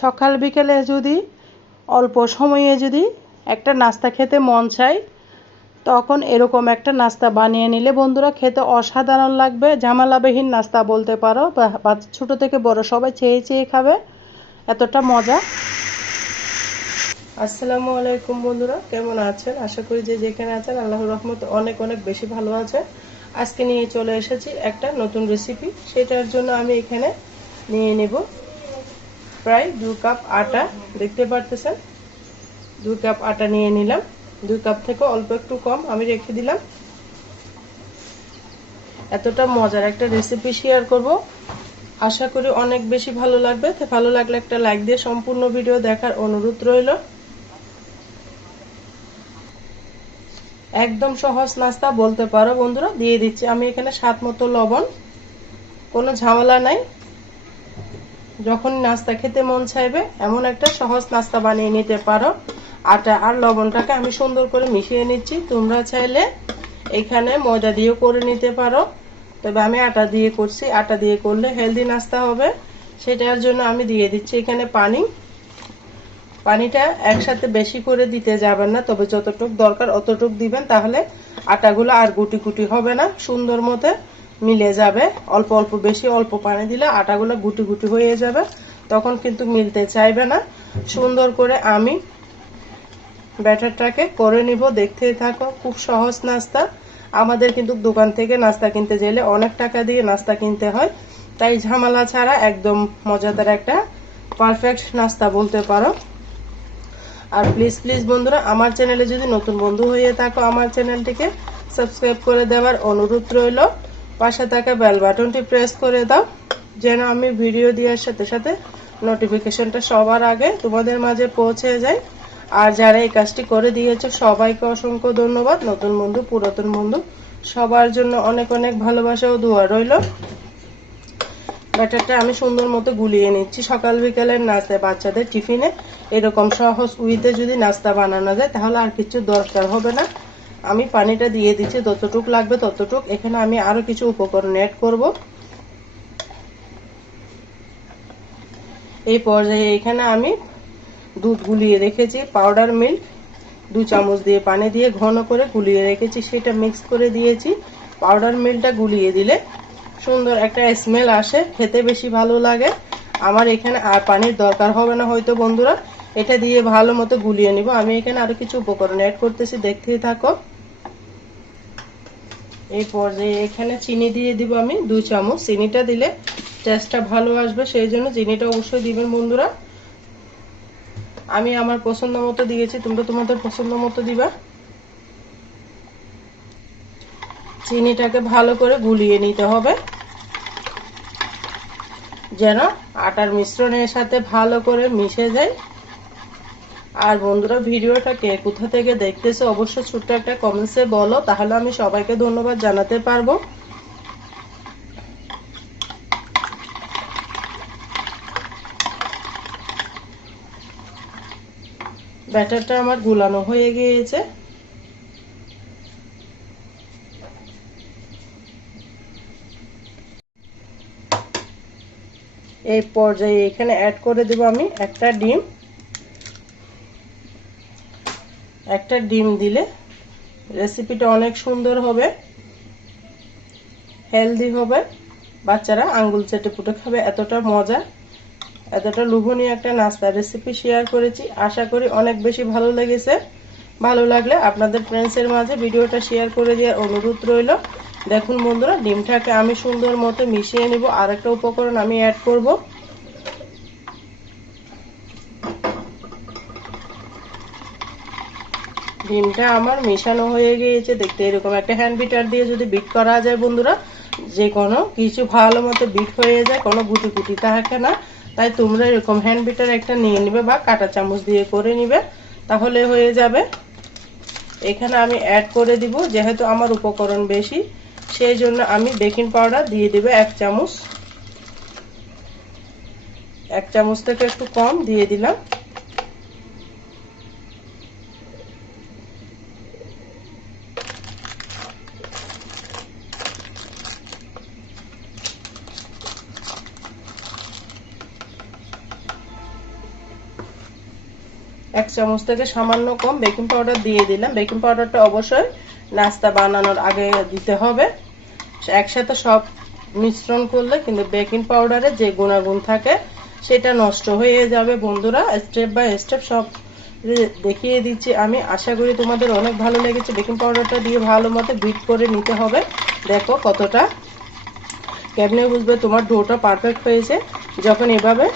সকাল বিকেলে যদি অল্প সময়ে যদি একটা নাস্তা খেতে মন চায় তখন এরকম একটা নাস্তা বানিয়ে নিলে বন্ধুরা খেতে অসাধারণ লাগবে। ঝামেলাবিহীন নাস্তা বলতে পারো, বা ছোট থেকে বড় সবাই চেয়ে চেয়ে খাবে, এতটা মজা। আসসালামু আলাইকুম বন্ধুরা, কেমন আছেন? আশা করি যে যেখানে আছেন আল্লাহর রহমতে অনেক অনেক বেশি ভালো আছে। আজকে নিয়ে চলে এসেছি একটা নতুন রেসিপি। সেটার জন্য আমি এখানে নিয়ে নেব প্রায় 2 কাপ আটা। দেখতে পারতেছেন 2 কাপ আটা নিয়ে নিলাম। 2 কাপ থেকে অল্প একটু কম আমি রেখে দিলাম। এতটা মজার একটা রেসিপি শেয়ার করব, আশা করি অনেক বেশি ভালো লাগবে। তো ভালো লাগলে একটা লাইক দিয়ে সম্পূর্ণ ভিডিও দেখার অনুরোধ রইল। একদম সহজ নাস্তা বলতে পারো বন্ধুরা। দিয়ে দিচ্ছি আমি এখানে স্বাদ মতো লবণ। কোনো ঝামেলা নাই, যখন নাস্তা খেতে মন চাইবে এমন একটা সহজ নাস্তা বানিয়ে নিতে পারো। আটা আর লবণটাকে আমি সুন্দর করে মিশিয়ে নিচ্ছি। তোমরা চাইলে এখানে ময়দা দিয়েও করে নিতে পারো, তবে আমি আটা দিয়ে করছি। আটা দিয়ে করলে হেলদি নাস্তা হবে, সেটার জন্য আমি দিয়ে দিচ্ছি এখানে পানি। পানিটা একসাথে বেশি করে দিতে যাবেন না, তবে যতটুক দরকার অতটুক দিবেন, তাহলে আটাগুলো আর গুটি গুটি হবে না, সুন্দর মতো মিলে যাবে। অল্প অল্প বেশি অল্প পানি দিলে আটাগুলো গুটি গুটি হয়ে যাবে, তখন কিন্তু মিলতে চাইবে না। সুন্দর করে আমি ব্যাটারটাকে করে নিব, দেখতেই থাকো। খুব সহজ নাস্তা। আমাদের কিন্তু দোকান থেকে নাস্তা কিনতে গেলে অনেক টাকা দিয়ে নাস্তা কিনতে হয়, তাই ঝামেলা ছাড়া একদম মজাদার একটা পারফেক্ট নাস্তা বলতে পারো। আর প্লিজ প্লিজ বন্ধুরা, আমার চ্যানেলে যদি নতুন বন্ধু হয়ে থাকো আমার চ্যানেলটিকে সাবস্ক্রাইব করে দেওয়ার অনুরোধ রইল। পাশে থাকা বেল বাটনটি প্রেস করে দাও, যেন আমি ভিডিও দেওয়ার সাথে সাথে নোটিফিকেশনটা সবার আগে তোমাদের মাঝে পৌঁছে যায়। আর যারা এই কাজটি করে দিয়েছে সবাইকে অসংখ্য ধন্যবাদ। নতুন বন্ধু পুরাতন বন্ধু সবার জন্য অনেক অনেক ভালোবাসা ও দোয়া রইল। ব্যাটারটা আমি সুন্দর মতো গুলিয়ে নিচ্ছি। সকাল বিকালের নাস্তায় বাচ্চাদের টিফিনে এরকম সহজ উইতে যদি নাস্তা বানানো যায় তাহলে আর কিছু দরকার হবে না। আমি পানিটা দিয়ে দিচ্ছি যতটুক লাগবে ততটুক। এখানে আমি আরো কিছু উপকরণ অ্যাড করব। এই পর্যায়ে এখানে আমি দুধ গুলিয়ে রেখেছি, পাউডার মিল্ক 2 চামচ দিয়ে পানি দিয়ে ঘন করে গুলিয়ে রেখেছি, সেটা মিক্স করে দিয়েছি। পাউডার মিল্কটা গুলিয়ে দিলে সুন্দর একটা স্মেল আসে, খেতে বেশি ভালো লাগে। আমার এখানে আর পানির দরকার হবে না হয়তো বন্ধুরা। এটা দিয়ে ভালো মতো গুলিয়ে নিব। আমি এখানে আরো কিছু উপকরণ অ্যাড করতেছি, দেখতেই থাকো। এই পর্যায়ে এখানে চিনি দিয়ে দিব আমি 2 চামচ। চিনিটা দিলে টেস্টটা ভালো আসবে, সেই জন্য চিনিটা অবশ্যই দিবেন বন্ধুরা। আমি আমার পছন্দ মতো দিয়েছি, তোমরা তোমাদের পছন্দ মতো দিবা। চিনিটাকে ভালো করে গুলিয়ে নিতে হবে, যেন আটার মিশ্রণের সাথে ভালো করে মিশে যায়। আর বন্ধুরা, ভিডিওটা কে কোথা থেকে দেখতেছে অবশ্যই ছোট্ট একটা কমেন্টসে বলো, তাহলে আমি সবাইকে ধন্যবাদ জানাতে পারবো। ব্যাটারটা আমার গুলানো হয়ে গিয়েছে। এই পর্যায়ে এখানে অ্যাড করে দেব আমি একটা ডিম। একটা ডিম দিলে রেসিপিটা অনেক সুন্দর হবে, হেলদি হবে। বাচ্চারা আঙ্গুল চেটে পুটে খাবে, এতটা মজা, এতটা লোভনীয় একটা নাস্তা রেসিপি শেয়ার করেছি। আশা করি অনেক বেশি ভালো লেগেছে। ভালো লাগলে আপনাদের ফ্রেন্ডসের মাঝে ভিডিওটা শেয়ার করে দেওয়ার অনুরোধ রইল। দেখুন বন্ধুরা, ডিমটাকে আমি সুন্দর মতো মিশিয়ে নিব। আর একটা উপকরণ আমি অ্যাড করব। ডিমটা আমার মেশানো হয়ে গিয়েছে, দেখতে এরকম একটা হ্যান্ড বিটার দিয়ে যদি বিট করা যায় বন্ধুরা, যে কোনো কিছু ভালো মতো বিট হয়ে যায়, কোনো গুটি গুটি থাকে না। তাই তোমরা এরকম হ্যান্ড বিটার একটা নিয়ে নিবে বা কাঁটা চামচ দিয়ে করে নিবে, তাহলে হয়ে যাবে। এখানে আমি অ্যাড করে দিব, যেহেতু আমার উপকরণ বেশি সেই জন্য আমি বেকিং পাউডার দিয়ে দিব 1 চামচ। 1 চামচ থেকে একটু কম দিয়ে দিলাম। 1 চামচ থেকে সামান্য কম বেকিং পাউডার দিয়ে দিলাম। বেকিং পাউডারটা অবশ্যই নাস্তা বানানোর আগে দিতে হবে। একসাথে সব মিশ্রণ করলে কিন্তু বেকিং পাউডারে যে গুণাগুণ থাকে সেটা নষ্ট হয়ে যাবে বন্ধুরা। স্টেপ বাই স্টেপ সব দেখিয়ে দিচ্ছি আমি। আশা করি তোমাদের অনেক ভালো লেগেছে। বেকিং পাউডারটা দিয়ে ভালো মতো বিট করে নিতে হবে। দেখো কতটা, কেমনে বুঝবে তোমার ডোটা পারফেক্ট হয়েছে? যখন এভাবে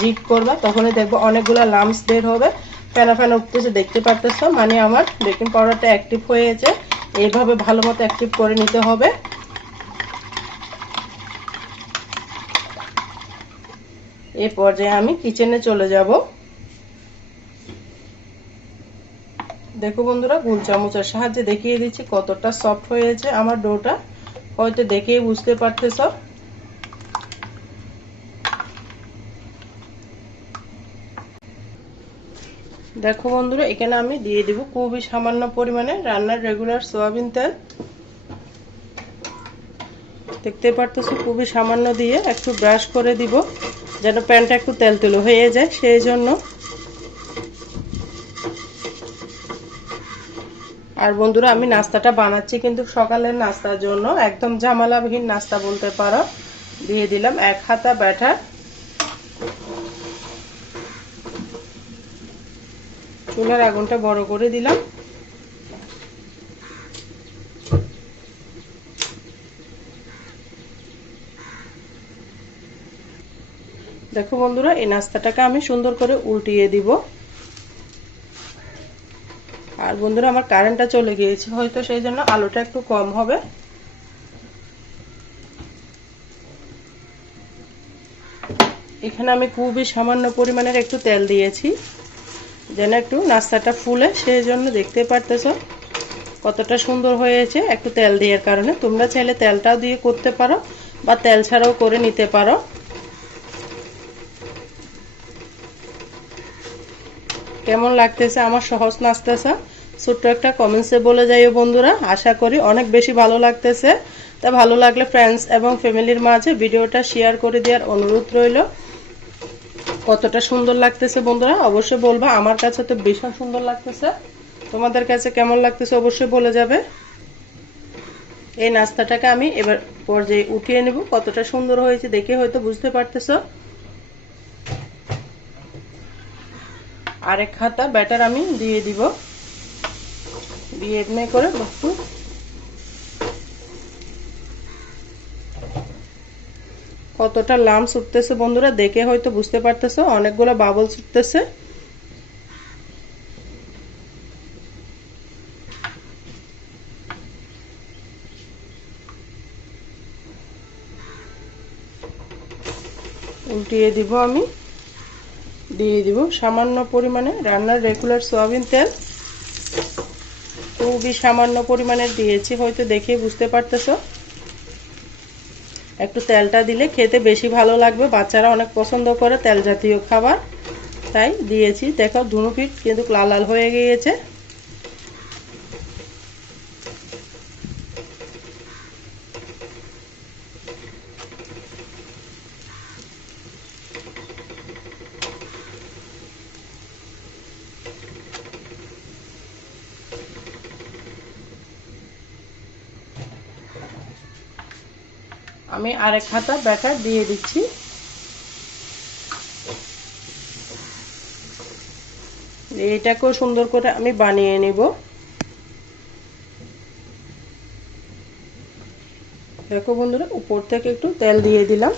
বিট করবা তখনই দেখবো অনেকগুলো লাম্পস বের হবে, ফেনা ফেনা উঠতেছে, দেখতে পারতেছো, মানে আমার বেকিং পাউডারটা অ্যাক্টিভ হয়েছে। এইভাবে ভালো মতো অ্যাক্টিভ করে নিতে হবে। এই পর্যায়ে আমি কিচেনে চলে যাব। দেখো বন্ধুরা, গোল চামচের সাহায্যে দেখিয়ে দিচ্ছি কতটা সফট হয়েছে আমার ডোটা। হয়তো দেখেই বুঝতে পারতেছো। দেখো বন্ধুরা, এখানে আমি দিয়ে দিব খুবই সামান্য পরিমাণে রান্নার রেগুলার সয়াবিন তেল। দেখতে পারতেছো খুবই সামান্য দিয়ে একটু ব্রাশ করে দিব যেন প্যানটা একটু তেল তেল হয়ে যায়, সেই জন্য। আর বন্ধুরা, আমি নাস্তাটা বানাচ্ছি কিন্তু সকালের নাস্তার জন্য, একদম ঝামেলাবিহীন নাস্তা বলতে পারো। দিয়ে দিলাম 1 হাতা ব্যাটার। চুলার আগুনটা বড় করে দিলাম। দেখো বন্ধুরা, এই নাস্তাটাকে আমি সুন্দর করে উল্টিয়ে দিব। আর বন্ধুরা, আমার কারেন্টটা চলে গিয়েছে, হয়তো সেই জন্য আলোটা একটু কম হবে। এখানে আমি খুবই সামান্য পরিমাণের একটু তেল দিয়েছি যেন একটু নাস্তাটা ফুলে, সেই জন্য। দেখতে পারতেছো কতটা সুন্দর হয়েছে একটু তেল দেওয়ার কারণে। তোমরা চাইলে তেলটাও দিয়ে করতে পারো বা তেল ছাড়াও করে নিতে পারো। কেমন লাগতেছে আমার সহজ নাস্তা? ছোট্ট একটা কমেন্টসে বলে যাইও বন্ধুরা। আশা করি অনেক বেশি ভালো লাগতেছে। তা ভালো লাগলে ফ্রেন্ডস এবং ফ্যামিলির মাঝে ভিডিওটা শেয়ার করে দেওয়ার অনুরোধ রইল। কতটা সুন্দর লাগতেছে বন্ধুরা অবশ্যই বলবা। আমার কাছে তো ভীষণ সুন্দর লাগতেছে, তোমাদের কাছে কেমন লাগতেছে অবশ্যই বলে যাবে। এই নাস্তাটাকে আমি এবার পর্যায়ে উঠিয়ে নেব। কতটা সুন্দর হয়েছে দেখে হয়তো বুঝতে পারতেছো। আরেক হাতা ব্যাটার আমি দিয়ে দিব, দিয়ে এমনি করে একটু কতটা লাম্পস উঠতেছে বন্ধুরা দেখে হয়তো বুঝতে পারতেছো, অনেকগুলো বাবলস উঠতেছে। উল্টিয়ে দিব আমি। দিয়ে দিব সামান্য পরিমাণে রান্নার রেগুলার সয়াবিন তেল। খুবই সামান্য পরিমাণে দিয়েছি, হয়তো দেখে বুঝতে পারতেছো। একটু তেলটা দিলে খেতে বেশি ভালো লাগবে, বাচ্চারা অনেক পছন্দ করে তেল জাতীয় খাবার, তাই দিয়েছি। দেখো দুনো পিঠ কিন্তু লাল লাল হয়ে গিয়েছে। আমি আরেক হাতা ব্যাটার দিয়ে দিচ্ছি। এটাকেও সুন্দর করে আমি বানিয়ে নিব। দেখো বন্ধুরা, উপর থেকে একটু তেল দিয়ে দিলাম।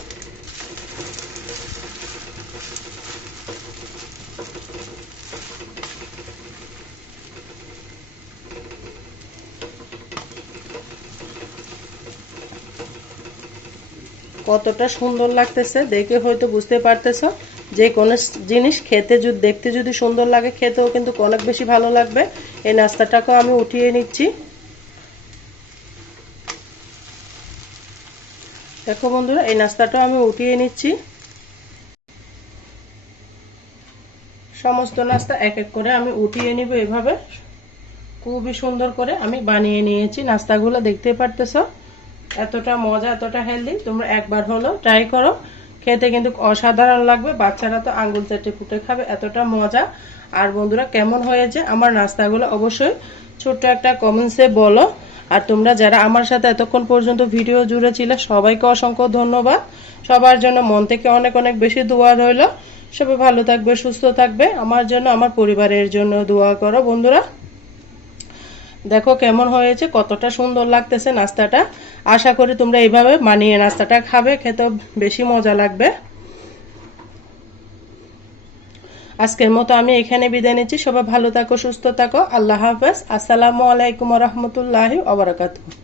কতটা সুন্দর লাগতেছে দেখে হয়তো বুঝতে পারতেছো। যে কোনো জিনিস খেতে যদি দেখতে যদি সুন্দর লাগে, খেতেও কিন্তু অনেক বেশি ভালো লাগবে। এই নাস্তাটাকেও আমি উঠিয়ে নিচ্ছি। দেখো বন্ধুরা, এই নাস্তাটাও আমি উঠিয়ে নিচ্ছি। সমস্ত নাস্তা এক এক করে আমি উঠিয়ে নিব। এভাবে খুবই সুন্দর করে আমি বানিয়ে নিয়েছি নাস্তাগুলো, দেখতে পারতেছো। এতটা মজা, এতটা হেলদি, তোমরা একবার হলো ট্রাই করো। খেতে কিন্তু অসাধারণ লাগবে, বাচ্চারা তো আঙ্গুল চেটে ফুটে খাবে, এতটা মজা। আর বন্ধুরা কেমন হয়েছে আমার নাস্তাগুলো অবশ্যই ছোট্ট একটা কমেন্টসে বলো। আর তোমরা যারা আমার সাথে এতক্ষণ পর্যন্ত ভিডিও জুড়ে ছিলে সবাইকে অসংখ্য ধন্যবাদ। সবার জন্য মন থেকে অনেক অনেক বেশি দোয়া রইল। সবাই ভালো থাকবে, সুস্থ থাকবে, আমার জন্য আমার পরিবারের জন্য দোয়া করো বন্ধুরা। দেখো কেমন হয়েছে, কতটা সুন্দর লাগতেছে নাস্তাটা। আশা করি তোমরা এইভাবে বানিয়ে নাস্তাটা খাবে, খেতে বেশি মজা লাগবে। আজকের মতো আমি এখানে বিদায় নিচ্ছি। সবাই ভালো থাকো, সুস্থ থাকো। আল্লাহ হাফেজ। আসসালামু আলাইকুম ওয়া রাহমাতুল্লাহি ওয়া বারাকাতুহু।